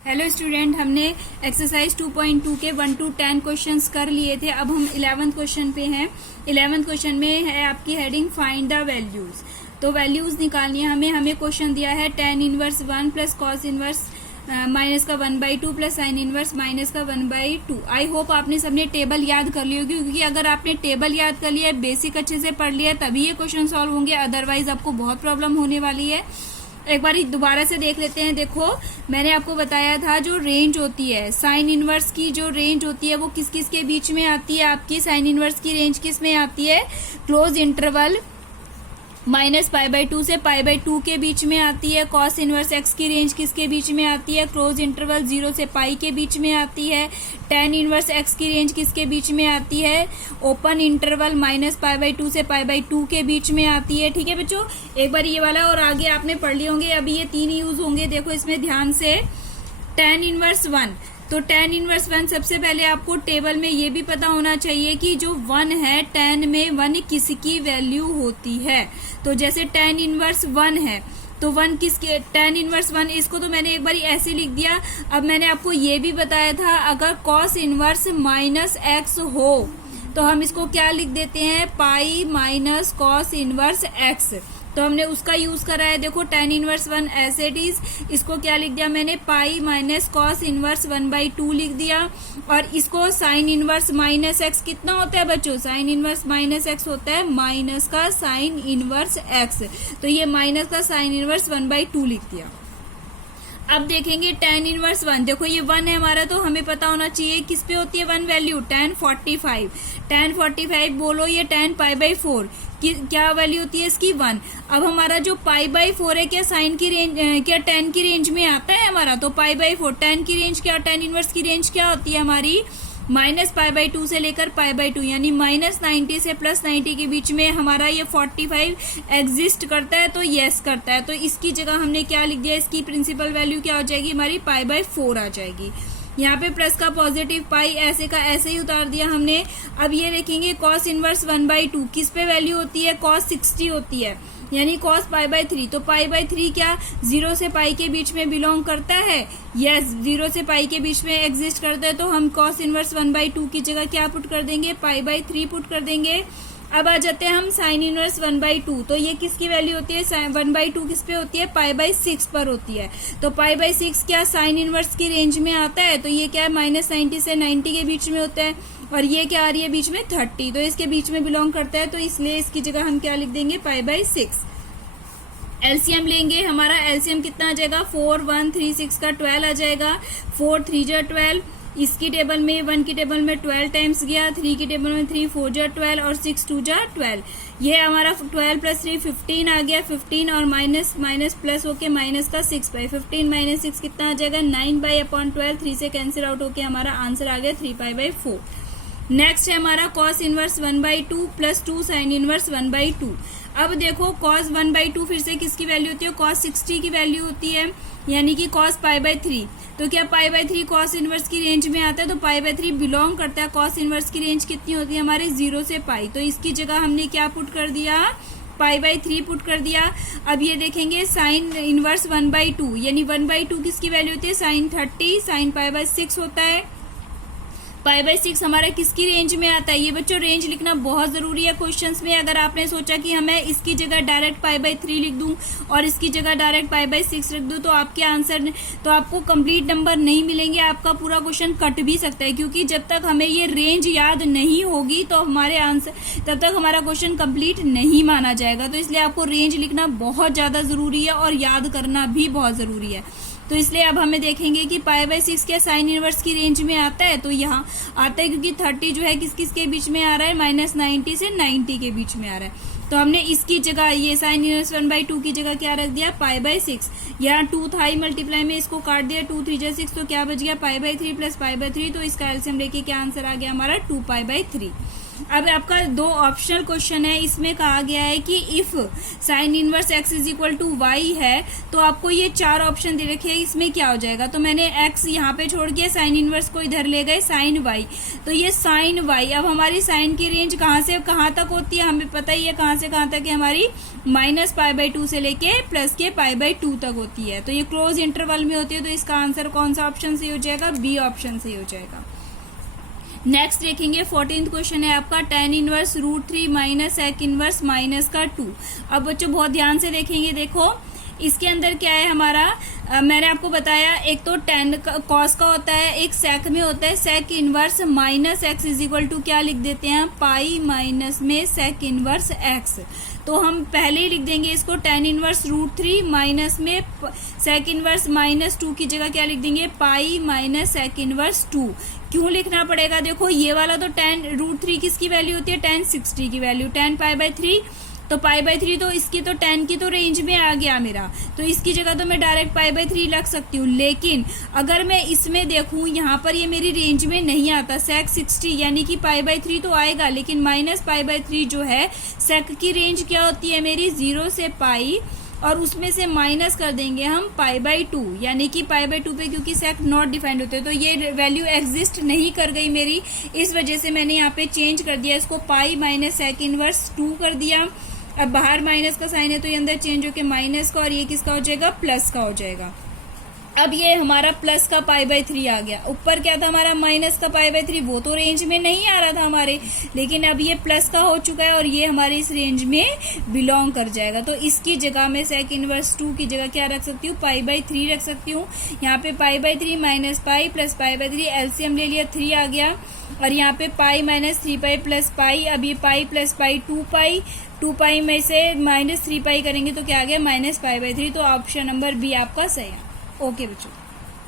Hello student, हमने exercise 2.2 के 1 to 10 questions कर लिए थे। अब हम 11th क्वेश्चन पे हैं। 11th क्वेश्चन में है आपकी हेडिंग फाइंड द वैल्यूज। तो वैल्यूज निकालनी है हमें क्वेश्चन दिया है tan inverse 1 plus cos inverse minus का 1/2 प्लस साइन इनवर्स माइनस का 1/2। आई होप आपने सबने टेबल याद कर ली होगी, क्योंकि अगर आपने टेबल याद कर लिया है, बेसिक अच्छे से पढ़ लिया है, तभी ये क्वेश्चन सॉल्व होंगे, अदरवाइज आपको बहुत प्रॉब्लम होने वाली है। एक बार दोबारा से देख लेते हैं। देखो, मैंने आपको बताया था जो रेंज होती है साइन इनवर्स की, जो रेंज होती है वो किस किस के बीच में आती है। आपकी साइन इनवर्स की रेंज किस में आती है? क्लोज इंटरवल -π/2 से π/2 के बीच में आती है। कॉस इनवर्स एक्स की रेंज किसके बीच में आती है? क्लोज इंटरवल 0 से π के बीच में आती है। tan इनवर्स एक्स की रेंज किसके बीच में आती है? ओपन इंटरवल -π/2 से π/2 के बीच में आती है। ठीक है बच्चों, एक बार ये वाला और आगे आपने पढ़ लिए होंगे। अभी ये 3 यूज होंगे, देखो इसमें ध्यान से। tan इनवर्स 1, तो tan इनवर्स 1 सबसे पहले आपको टेबल में ये भी पता होना चाहिए कि जो 1 है tan में 1 किसकी वैल्यू होती है। तो जैसे tan इनवर्स 1 है तो 1 किसके? tan इनवर्स 1, इसको तो मैंने एक बार ऐसे लिख दिया। अब मैंने आपको ये भी बताया था अगर cos इनवर्स -x हो तो हम इसको क्या लिख देते हैं? Pi minus cos inverse x। तो हमने उसका यूज करा है। देखो tan inverse 1 as it is, इसको क्या लिख दिया मैंने? पाई माइनस कॉस इनवर्स 1/2 लिख दिया। और इसको साइन इनवर्स -x कितना होता है बच्चों? साइन इनवर्स -x होता है माइनस का साइन इनवर्स x। तो ये माइनस का साइन इनवर्स 1/2 लिख दिया। अब देखेंगे tan इनवर्स 1, देखो ये 1 है हमारा, तो हमें पता होना चाहिए किस पे होती है 1 वैल्यू? tan 45। tan 45 बोलो ये tan π/4 की क्या वैल्यू होती है इसकी? 1। अब हमारा जो π/4 है क्या साइन की रेंज, क्या tan की रेंज में आता है हमारा? तो π/4 tan की रेंज क्या, tan इनवर्स की रेंज क्या होती है हमारी? -π/2 से लेकर π/2, यानी -90 से +90 के बीच में हमारा ये 45 एग्जिस्ट करता है। तो यस करता है। तो इसकी जगह हमने क्या लिख दिया? इसकी प्रिंसिपल वैल्यू क्या हो जाएगी हमारी? π/4 आ जाएगी। यहाँ पे प्लस का पॉजिटिव पाई ऐसे का ऐसे ही उतार दिया हमने। अब ये देखेंगे cos इनवर्स 1/2 किस पे वैल्यू होती है? cos 60 होती है, यानी cos π/3। तो π/3 क्या 0 से π के बीच में बिलोंग करता है? यस, 0 से π के बीच में एग्जिस्ट करता है। तो हम cos इनवर्स 1/2 की जगह क्या पुट कर देंगे? π/3 पुट कर देंगे। अब आ जाते हैं हम साइन इनवर्स 1/2। तो ये किसकी वैल्यू होती है? 1/2 किस पे होती है? π/6 पर होती है। तो π/6 क्या साइन इनवर्स की रेंज में आता है? तो ये क्या है? -90 से 90 के बीच में होता है। और ये क्या आ रही है बीच में? 30। तो इसके बीच में बिलोंग करता है, तो इसलिए इसकी जगह हम क्या लिख देंगे? π/6। एलसीएम लेंगे, हमारा एलसीएम कितना आ जाएगा? 4 1 3 6 का 12 आ जाएगा। 4 3 जा 12, इसकी टेबल में 1 की टेबल में 12 टाइम्स गया, 3 की टेबल में 3 4 जा 12 और 6 2 जा 12। ये हमारा 12 + 3 15 आ गया। 15 और माइनस माइनस प्लस होके माइनस का 6/। 15 - 6 कितना आ जाएगा? 9/12। 3 से कैंसिल आउट होके हमारा आंसर आ गया 3π/4। नेक्स्ट है हमारा cos इनवर्स 1/2 + 2 साइन इनवर्स 1/2। अब देखो cos 1/2 फिर से किसकी वैल्यू होती है? cos 60 की वैल्यू होती है, यानी कि cos π/3। तो क्या π/3 cos इनवर्स की रेंज में आता है? तो π/3 बिलोंग करता है। cos इनवर्स की रेंज कितनी होती है हमारे? 0 से π। तो इसकी जगह हमने क्या पुट कर दिया? π/3 पुट कर दिया। अब ये देखेंगे साइन इनवर्स 1/2, यानी 1/2 किसकी वैल्यू होती है? साइन 30। साइन π/6 होता है। π/6 हमारा किसकी रेंज में आता है? ये बच्चों रेंज लिखना बहुत जरूरी है क्वेश्चंस में। अगर आपने सोचा कि हमें इसकी जगह डायरेक्ट π/3 लिख दूं और इसकी जगह डायरेक्ट π/6 लिख दूं, तो आपके आंसर, तो आपको कंप्लीट नंबर नहीं मिलेंगे, आपका पूरा क्वेश्चन कट भी सकता है। क्योंकि जब तक हमें ये रेंज याद नहीं होगी तो हमारे आंसर, तब तक हमारा क्वेश्चन कंप्लीट नहीं माना जाएगा। तो इसलिए आपको रेंज लिखना बहुत ज्यादा जरूरी है और याद करना भी बहुत जरूरी है। तो इसलिए अब हमें देखेंगे कि π/6 क्या साइन इनवर्स की रेंज में आता है? तो यहाँ आता है, क्योंकि 30 जो है किस किस के बीच में आ रहा है? -90 से 90 के बीच में आ रहा है। तो हमने इसकी जगह ये साइन इनवर्स 1/2 की जगह क्या रख दिया? π/6। यहाँ 2 था ही, मल्टीप्लाई में इसको काट दिया, 2 3 जा 6, तो क्या बच गया? π/3 + π/3। तो इसका एलसीएम लेके क्या आंसर आ गया हमारा? 2π/3। अब आपका दो ऑप्शनल क्वेश्चन है, इसमें कहा गया है कि if sine inverse x is equal to y है तो आपको ये चार ऑप्शन दे रखे हैं, इसमें क्या हो जाएगा। तो मैंने x यहाँ पे छोड़ के साइन इनवर्स को इधर ले गए साइन y, तो ये साइन y। अब हमारी साइन की रेंज कहाँ से कहाँ तक होती है, हमें पता ही है कहाँ से कहाँ तक है हमारी, -π/2 से लेके प्लस के π/2 तक होती है। तो ये क्लोज इंटरवल में होती है, तो इसका आंसर कौन सा ऑप्शन से हो जाएगा, बी ऑप्शन से हो जाएगा। नेक्स्ट देखेंगे 14th क्वेश्चन है आपका tan inverse √3 minus sec inverse minus का 2। अब बच्चों बहुत ध्यान से देखेंगे, देखो इसके अंदर क्या है हमारा, मैंने आपको बताया एक तो tan cos का होता है, एक sec में होता है sec inverse minus x is equal to क्या लिख देते हैं, पाई माइनस में sec इनवर्स x। तो हम पहले ही लिख देंगे इसको tan इनवर्स √3 माइनस में sec इनवर्स -2 की जगह क्या लिख देंगे, पाई माइनस sec इनवर्स 2। क्यों लिखना पड़ेगा, देखो ये वाला तो tan √3 किसकी वैल्यू होती है, tan 60 की वैल्यू, tan π/3, तो π/3 तो इसकी तो tan की तो रेंज में आ गया मेरा, तो इसकी जगह तो मैं डायरेक्ट π/3 रख सकती हूँ। लेकिन अगर मैं इसमें देखूं, यहाँ पर ये मेरी रेंज में नहीं आता, sec 60 यानी कि π/3 तो आएगा, लेकिन -π/3 जो है sec की रेंज क्या होती है मेरी, 0 से पाई, और उसमें से माइनस कर देंगे हम π/2, यानी कि π/2 पे क्योंकि sec नॉट डिफाइंड होते हैं तो ये वैल्यू एग्जिस्ट नहीं कर गई मेरी, इस वजह से मैंने यहाँ पे चेंज कर दिया इसको, पाई माइनस sec इनवर्स 2 कर दिया। अब बाहर माइनस का साइन है तो ये अंदर चेंज होके माइनस का, और ये किसका हो जाएगा, प्लस का हो जाएगा। अब ये हमारा प्लस का π/3 आ गया, ऊपर क्या था हमारा माइनस का π/3, वो तो रेंज में नहीं आ रहा था हमारे, लेकिन अब ये प्लस का हो चुका है और ये हमारे इस रेंज में बिलोंग कर जाएगा। तो इसकी जगह में sec इनवर्स 2 की जगह क्या रख सकती हूँ, π/3 रख सकती हूँ। यहाँ पे π/3 माइनस पाई प्लस π/3, एलसीएम ले लिया 3 आ गया, और यहाँ पे पाई माइनस 3π प्लस पाई, अब ये पाई प्लस पाई 2π में से -3π करेंगे तो क्या आ गया, -π/3। तो ऑप्शन नंबर बी आपका सही है। ओके बच्चों।